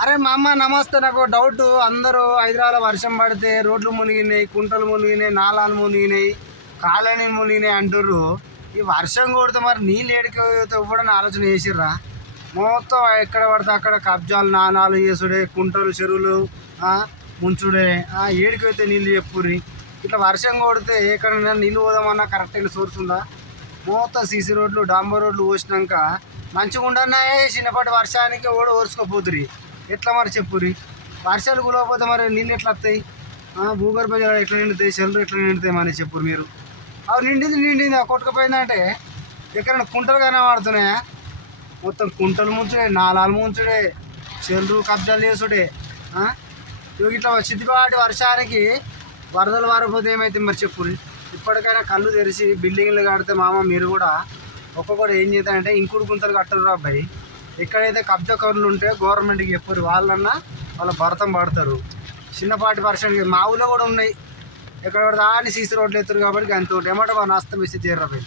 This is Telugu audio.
అరే మా అమ్మ నమస్తే. నాకు డౌట్. అందరూ హైదరాబాద్ వర్షం పడితే రోడ్లు మునిగినాయి కుంటలు మునిగినాయి నాలాలు మునిగినాయి కాలనీలు మునిగినాయి అంటుర్రు. ఈ వర్షం కొడితే మరి నీళ్ళు ఏడికి ఇవ్వడని ఆలోచన చేసిర్రా? మొత్తం ఎక్కడ పడితే అక్కడ కబ్జాలు నాణాలు చేసుడే కుంటలు చెరువులు ముంచుడే ఆ, ఏడికి నీళ్ళు చెప్పుర్రి. ఇట్లా వర్షం కొడితే ఎక్కడైనా నీళ్ళు పోదామన్నా కరెక్ట్ అయిన సోర్స్ ఉందా? మొత్తం సీసీ రోడ్లు డాంబర్ రోడ్లు పోసినాక మంచిగా ఉండన్నాయే చిన్నపాటి వర్షానికి ఓడి ఓర్చుకోపోతురి ఎట్లా మరి చెప్పురి వర్షాలు కులవకపోతే మరి నీళ్ళు ఎట్లా వస్తాయి? భూగర్భ జలాలు ఎట్లా నిండుతాయి? చెల్లు ఎట్లా నిండుతాయి మరి చెప్పురు మీరు? అవి నిండింది నిండింది. ఆ కొట్టుకుపోయిందంటే ఎక్కడైనా కుంటలు కానీ వాడుతున్నాయా? మొత్తం కుంటలు ముంచుడే నాలాలు ముంచుడే చెల్లు కబ్జాలు చేసుడే ఇట్లా చిద్దిపాటి వర్షానికి వరదలు వారిపోతే ఏమైతే మరి చెప్పురి ఇప్పటికైనా కళ్ళు తెరిచి బిల్డింగ్లు కడితే మామ మీరు కూడా ఒక్కొక్కటి ఏం చేద్దామంటే ఇంకుడు గుంతలు కట్టరు అబ్బాయి. ఎక్కడైతే కబ్జా కర్లు ఉంటే గవర్నమెంట్కి చెప్పారు. వాళ్ళన్నా వాళ్ళ భరతం పడతారు. చిన్నపాటి వర్షానికి మా ఊళ్ళో కూడా ఉన్నాయి. ఎక్కడ పడితే ఆని సీసీ రోడ్లు ఎత్తారు కాబట్టి అంత ఏమంటే బాగా నష్టం ఇస్తే తీర్రపోయి.